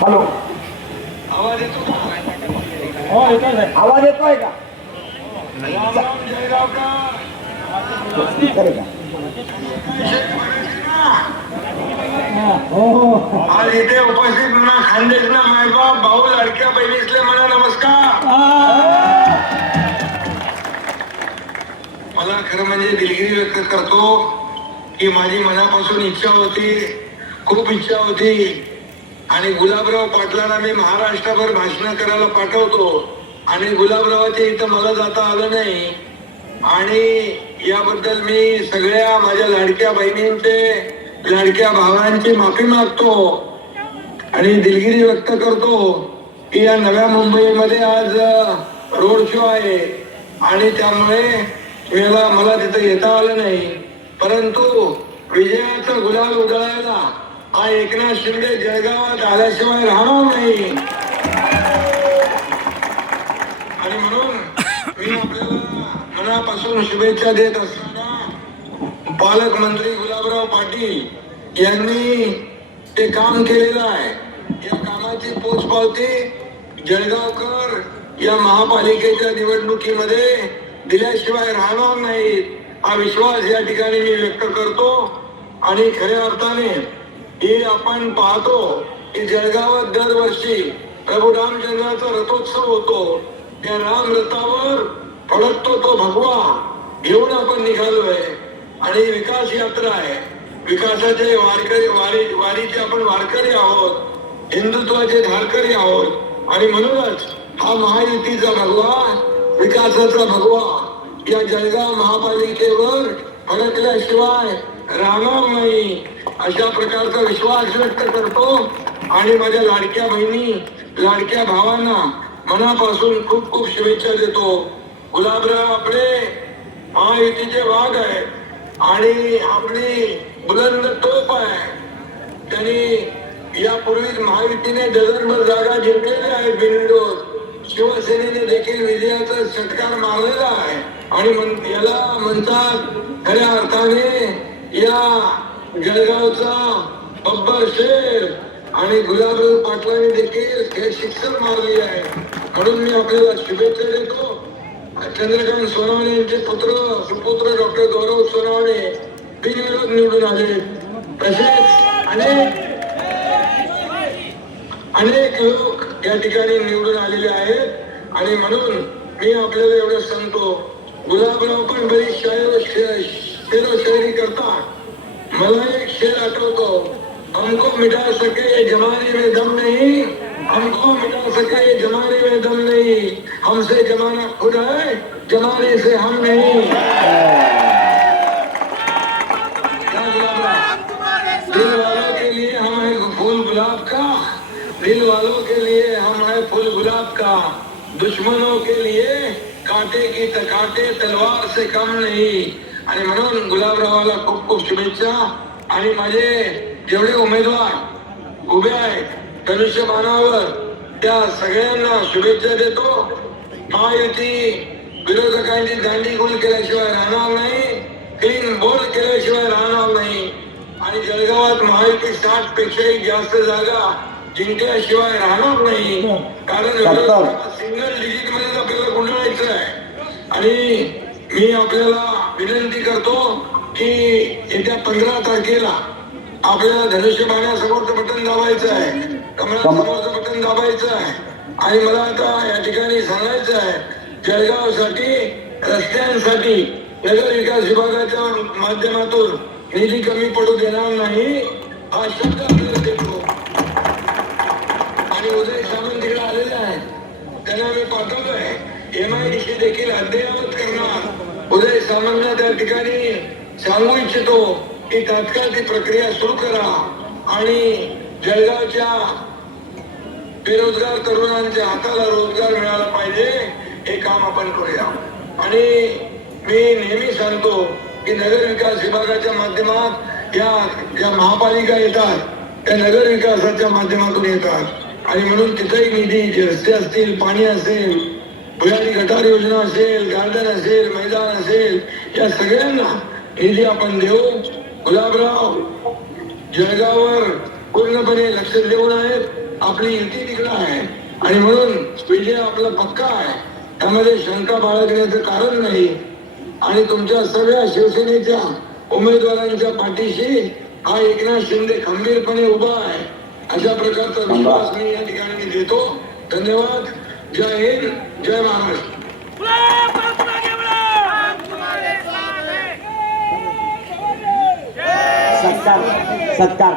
Hello, आवाज येतो का? हो येतोय साहेब. आवाज येतोय का? राम राम जयगावकर. करे का? हो हो. आज इथे उपस्थित म्हणा खानदेश ना मायबाप भाऊ लाडक्या बहिणीसले म्हणा नमस्कार. मला खरं म्हणजे दिलगिरी व्यक्त करतो की माझी मनापासून इच्छा होती, खूप इच्छा होती, आणि गुलाबराव पाटलांना मी महाराष्ट्रभर भाषण करायला पाठवतो आणि गुलाबरावाच्या इथं मला जाता आलं नाही, आणि याबद्दल मी सगळ्या माझ्या लाडक्या बहिणींचे, लाडक्या भावांची माफी मागतो आणि दिलगिरी व्यक्त करतो की या नव्या मुंबईमध्ये आज रोड शो आहे आणि त्यामुळे मला तिथं येता आलं नाही. परंतु विजयाचा गुलाल उधळायला हा एकनाथ शिंदे जळगावात आल्याशिवाय राहणार नाही, आणि म्हणून मी आपल्याला मनापासून शुभेच्छा देत असताना पालकमंत्री गुलाबराव पाटील यांनी ते काम केलेलं आहे. या कामाची पोचपावती जळगावकर या महापालिकेच्या निवडणुकीमध्ये दिल्याशिवाय राहणार नाही, हा विश्वास या ठिकाणी मी व्यक्त करतो. आणि खऱ्या अर्थाने हे आपण पाहतो की जळगावात दरवर्षी प्रभू रामचंद्राचा रथोत्सव होतो. त्या राम रथावर फडकतो तो भगवा घेऊन आपण निघालोय आणि विकास यात्रा आहे. विकासाचे वारीचे आपण वारकरी आहोत, हिंदुत्वाचे धारकरी आहोत, आणि म्हणूनच हा महायुतीचा भगवा, विकासाचा भगवा या जळगाव महापालिकेवर फडकल्याशिवाय राहणार नाही, अशा प्रकारचा विश्वास व्यक्त करतो. आणि माझ्या लाडक्या बहिणी, लाडक्या भावांना मनापासून खूप खूप शुभेच्छा देतो. गुलाबराव आपले महायुतीचे वाघ आहे आणि आपली बुलंद तोफ आहे. त्यांनी यापूर्वी महायुतीने डझनभर जागा जिंकलेल्या आहेत बिनविरोध. शिवसेनेने देखील विजयाचा षटकार मारलेला आहे आणि याला म्हणतात खऱ्या अर्थाने या जळगावचा बब्बर शेर, आणि गुलाबराव पाटलांनी देखील हे शिक्षण मारले आहे. म्हणून मी आपल्याला शुभेच्छा देतो. चंद्रकांत सोनवणे यांचे सुपुत्र डॉक्टर गौरव सोनवणे बिनविरोध निवडून आले. तसेच अनेक लोक या ठिकाणी निवडून आलेले आहेत, आणि म्हणून मी आपल्याला एवढं सांगतो, गुलाबराव पण बरीच शेरोशायरी करतात. मला एक शेर आठवतो, हमको मिटा सके जमाने में दम नहीं, हमको मिटा सके जमाने में दम नहीं, हमसे जमाना खुद है, जमाने से हम नहीं. दिल वालों के लिए हम है फूल गुलाब का, दिल वालों के लिए हम है फूल गुलाब का, दुश्मनों के लिए कांटे की कांटे तलवार से कम नहीं. आणि म्हणून गुलाबरावाला खूप खूप शुभेच्छा. आणि माझे जेवढे उमेदवार उभे आहेत धनुष्यबाणावर त्या सगळ्यांना शुभेच्छा देतो. महायुती विरोधकांची दांडीगुल केल्याशिवाय राहणार नाही, क्लीन बोल केल्याशिवाय राहणार नाही, आणि जळगावात महायुती 60 पेक्षाही जास्त जागा जिंकल्याशिवाय राहणार नाही. कारण सिंगल डिजिट मध्ये आपल्याला गुंडाळायचं आहे. आणि मी आपल्याला विनंती करतो की येत्या 15 तारखेला आपल्याला धनुष्यबाणासमोरचं बटन दाबायचं आहे, कमळासमोरचं बटन दाबायचं आहे. आणि मला आता या ठिकाणी सांगायचं आहे, जळगावसाठी रस्त्यांसाठी नगर विकास विभागाच्या माध्यमातून निधी कमी पडू देणार नाही, हा शब्द आपल्याला देतो. आणि उदय सामंत तिकडे आलेले आहेत, त्यांना मी पाठवलंय. MIDC देखील अद्ययावत करणार. उदय सामंतला त्या ठिकाणी सांगू इच्छितो की तात्काळ ती प्रक्रिया सुरू करा आणि जळगावच्या बेरोजगार तरुणांच्या हाताला रोजगार मिळाला पाहिजे, हे काम आपण करूया. आणि मी नेहमी सांगतो की नगर विकास विभागाच्या माध्यमात या महापालिका येतात, त्या नगर विकासाच्या माध्यमातून येतात, आणि म्हणून तिथेही निधी, रस्ते असतील, पाणी असेल, भुयारी गटार योजना असेल, गार्डन असेल, मैदान असेल, या सगळ्यांना निधी आपण देऊ. गुलाबराव जळगाववर पूर्णपणे लक्ष देऊन आहेत. आपली युती तिकडं आहे आणि म्हणून विजय आपला पक्का आहे, त्यामध्ये शंका बाळगण्याचं कारण नाही. आणि तुमच्या सगळ्या शिवसेनेच्या उमेदवारांच्या पाठीशी हा एकनाथ शिंदे खंबीरपणे उभा आहे, अशा प्रकारचा विश्वास मी या ठिकाणी देतो. धन्यवाद. जय हिंद, जय महाराष्ट्र. सत्कार सत्कार